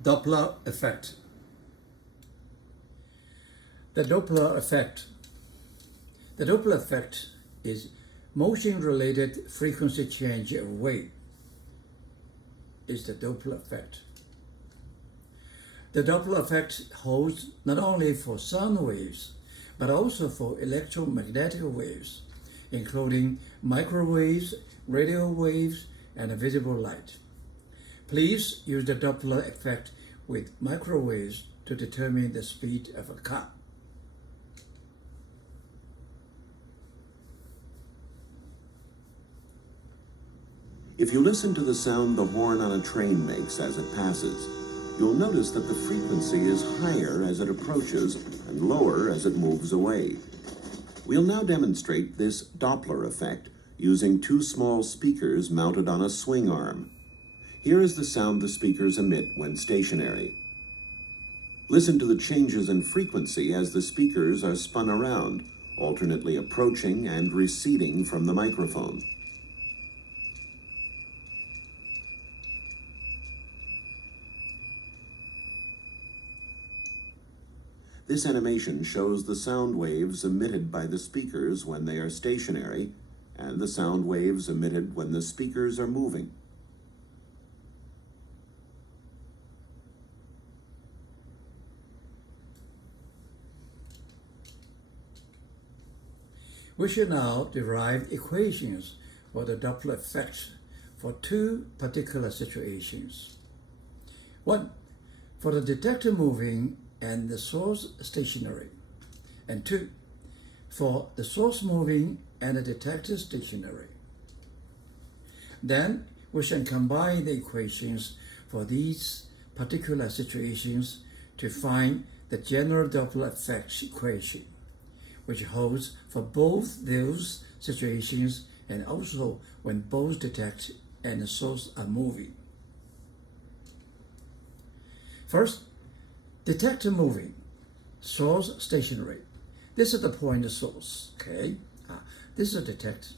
Doppler effect. The Doppler effect. The Doppler effect is motion-related frequency change of wave. Is the Doppler effect. The Doppler effect holds not only for sound waves, but also for electromagnetic waves, including microwaves, radio waves, and visible light. Please use the Doppler effect with microwaves to determine the speed of a car. If you listen to the sound the horn on a train makes as it passes, you'll notice that the frequency is higher as it approaches and lower as it moves away. We'll now demonstrate this Doppler effect using two small speakers mounted on a swing arm. Here is the sound the speakers emit when stationary. Listen to the changes in frequency as the speakers are spun around, alternately approaching and receding from the microphone. This animation shows the sound waves emitted by the speakers when they are stationary and the sound waves emitted when the speakers are moving. We should now derive equations for the Doppler effect for two particular situations. One, for the detector moving and the source stationary, and two, for the source moving and the detector stationary. Then we shall combine the equations for these particular situations to find the general Doppler effect equation, which holds for both those situations and also when both detector and the source are moving. First, detector moving, source stationary. This is the point source, okay? This is detect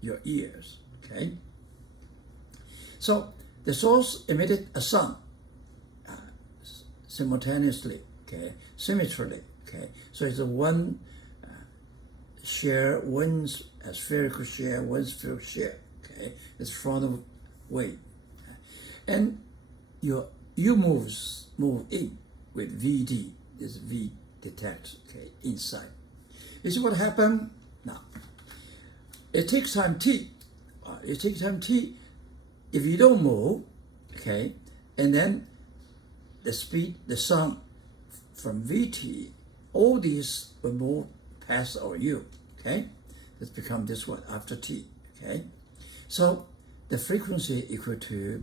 your ears, okay? So the source emitted a sound simultaneously, okay? Symmetrically, okay? So it's a one share, one spherical share, one spherical share, okay? It's frontal wave. And you move in with VD, this V detect, okay, inside. This is what happened now. It takes time T. It takes time T if you don't move, okay, and then the speed, the sound from VT, all these will move past over you, okay? It's become this one after T, okay? So the frequency equal to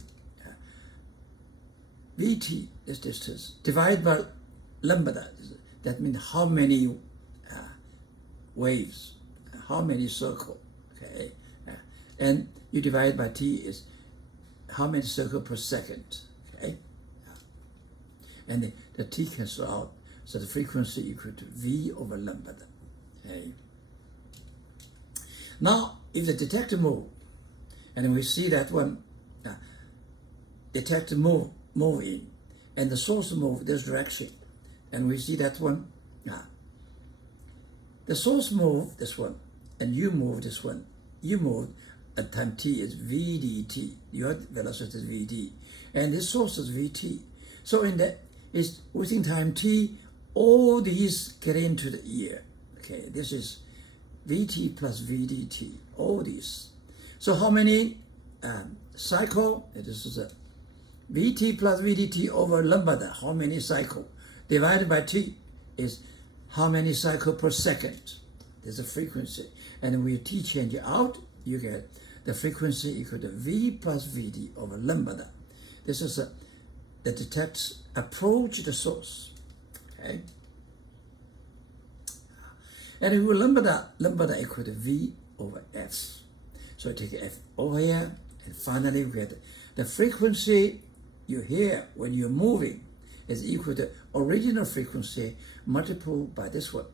Vt, this distance, divided by lambda. That means how many waves, how many circles, okay? And you divide by t is how many circles per second, okay? And the t cancels out, so the frequency equal to V over lambda, okay? Now, if the detector move, and we see that one, detector move in, and the source move this direction, and we see that one. The source move this one, and you move this one. You move at time t is vdt. Your velocity is vd, and this source is vt. So in that is within time t, all these get into the ear. Okay, this is vt plus vdt. All these. So how many cycle? This is a Vt plus Vdt over lambda, how many cycle, divided by T is how many cycle per second. There's a frequency. And when you T change it out, you get the frequency equal to V plus Vd over lambda. This is the detects approach the source, okay? And if we lambda equal to V over F. So take F over here, and finally we get the frequency you hear when you're moving is equal to original frequency multiplied by this one.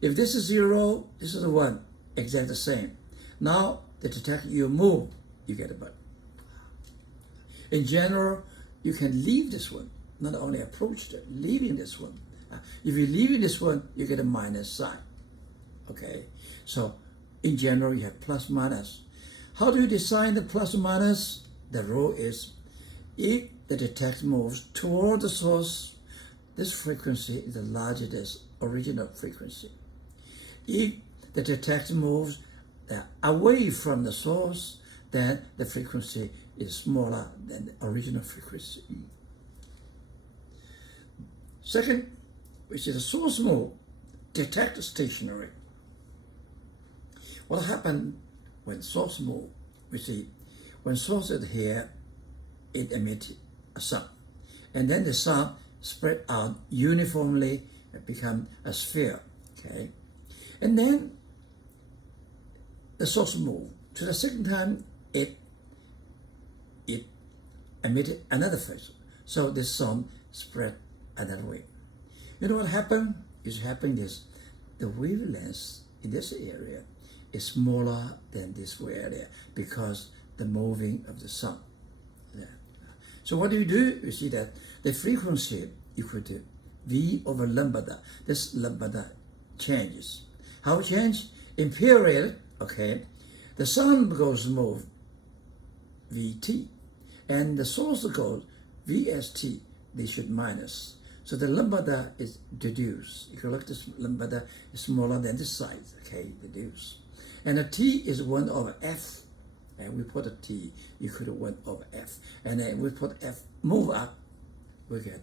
If this is 0, this is 1, exactly the same. Now, the detector you move, you get a button. In general, you can leave this one, not only approach it, leaving this one. If you leave this one, you get a minus sign. Okay, so in general, you have plus minus. How do you design the plus minus? The rule is, if the detector moves toward the source, this frequency is larger than the original frequency. If the detector moves away from the source, then the frequency is smaller than the original frequency. Second, which is the source move, detector stationary. What happens when source move? We see when source is here, it emits a sound, and then the sound spread out uniformly and become a sphere. Okay, and then the source move. To the second time, it emitted another phase. So this sound spread another way. You know what happened? It's happening this. The wavelength in this area is smaller than this area because the moving of the sound. Yeah. So what do? You see that the frequency equal to V over lambda. This lambda changes. How it change? In period, okay, the sound goes move Vt, and the source goes Vst. They should minus. So the lambda is deduced. If you look, this lambda is smaller than this size, okay, deduced. And the T is 1 over F, and we put a T equal to 1 over F. And then we put F, move up, we get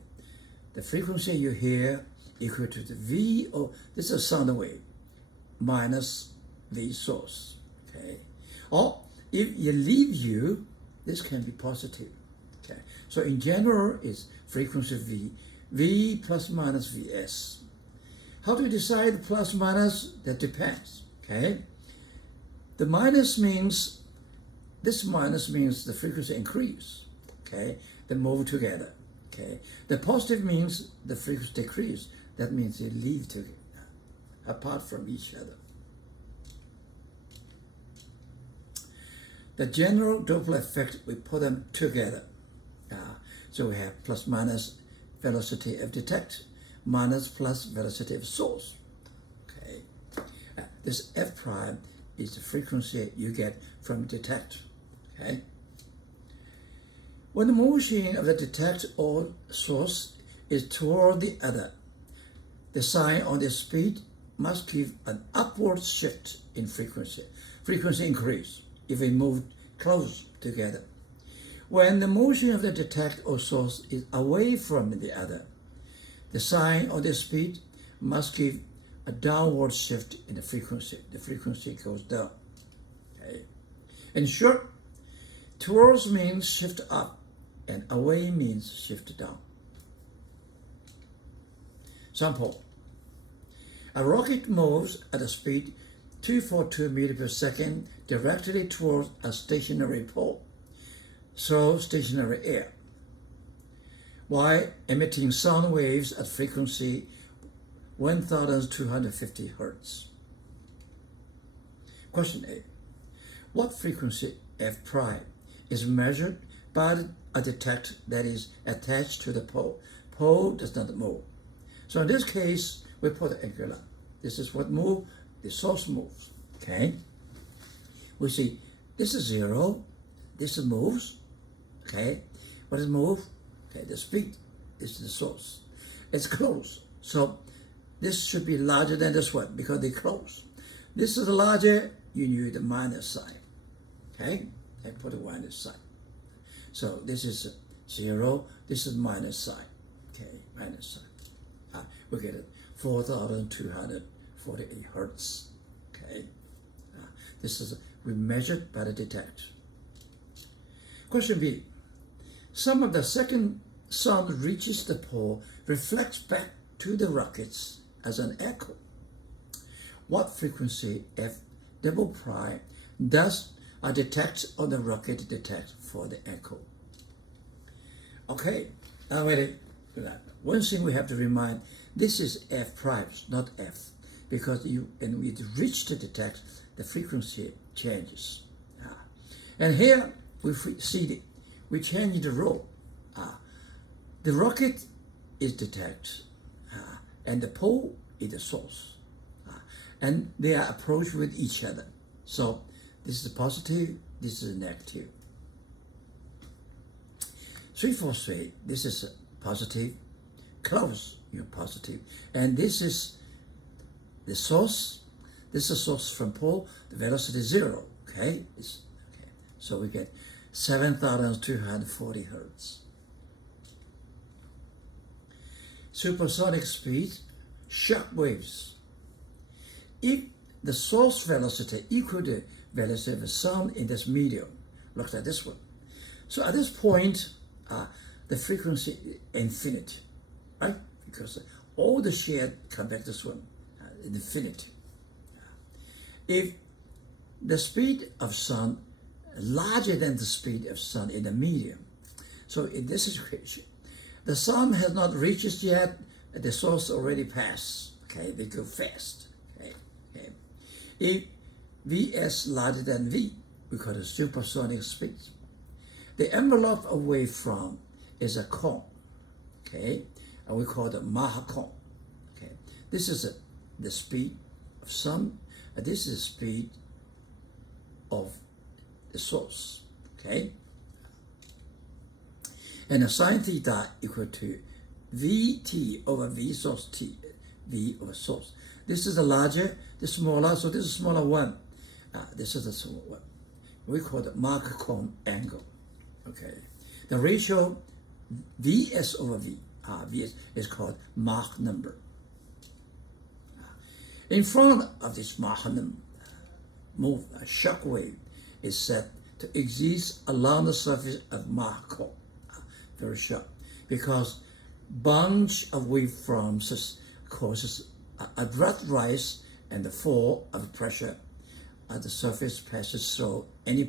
the frequency you hear equal to the V, this is a sound wave, minus V source, okay? Or if you leave U, this can be positive, okay? So in general, it's frequency V plus minus Vs. How do you decide plus minus? That depends, okay? The minus means, this minus means the frequency increase, okay? They move together, okay? The positive means the frequency decrease. That means they leave together, apart from each other. The general Doppler effect, we put them together. So we have plus minus velocity of detector, minus plus velocity of source. Okay, this F prime is the frequency you get from detector. Okay, when the motion of the detector or source is toward the other, the sign on the speed must give an upward shift in frequency. Frequency increase if we move close together. When the motion of the detector or source is away from the other, the sign on the speed must give a downward shift in the frequency. The frequency goes down. Okay. In short, towards means shift up, and away means shift down. Sample. A rocket moves at a speed 242 meters per second directly towards a stationary pole, through stationary air, while emitting sound waves at frequency 1250 Hertz. Question A. What frequency F prime is measured by a detector that is attached to the pole? Pole does not move. So in this case, we put angular. This is what moves, the source moves, okay? We see this is 0, this moves, okay? What is move? Okay, the speed is the source. It's close, so this should be larger than this one because they're close. This is larger, you need the minus sign, okay? And put a minus sign. So this is 0, this is minus sign, okay, minus sign. We get it, 4,248 Hertz, okay? This is, we measured by the detector. Question B. Some of the second sound reaches the pole, reflects back to the rockets as an echo. What frequency F double prime does a detector on the rocket detect for the echo? Okay, now ready for that. One thing we have to remind, this is F primes, not F, because when we reach the detector, the frequency changes. And here we see we change the rule. The rocket is detected, and the pole is the source, and they are approached with each other. So this is positive, this is negative. 343, this is positive, close, positive, and this is the source. This is source from pole, the velocity 0. Okay, so we get 7,240 hertz. Supersonic speed, shock waves. If the source velocity equal to velocity of the sound in this medium, look at this one. So at this point, the frequency is infinite, right? Because all the share come back this one, infinity. If the speed of sound larger than the speed of sound in the medium, so in this situation, the sound has not reached yet, the source already passed. Okay, they go fast. Okay. If Vs larger than V, we call it supersonic speed. The envelope of waveform is a cone. Okay, and we call it Mach cone. Okay, this is the speed of sound. This is the speed of the source. Okay. And the sine theta equal to Vt over V source T, V over source. This is the larger, this smaller, so this is smaller one. This is the small one. We call it Mach cone angle. Okay. The ratio Vs over V, Vs is called Mach number. In front of this Mach number, a shock wave is said to exist along the surface of Mach cone. Very sharp, because bunch of waveforms causes a abrupt rise and the fall of pressure at the surface passes through any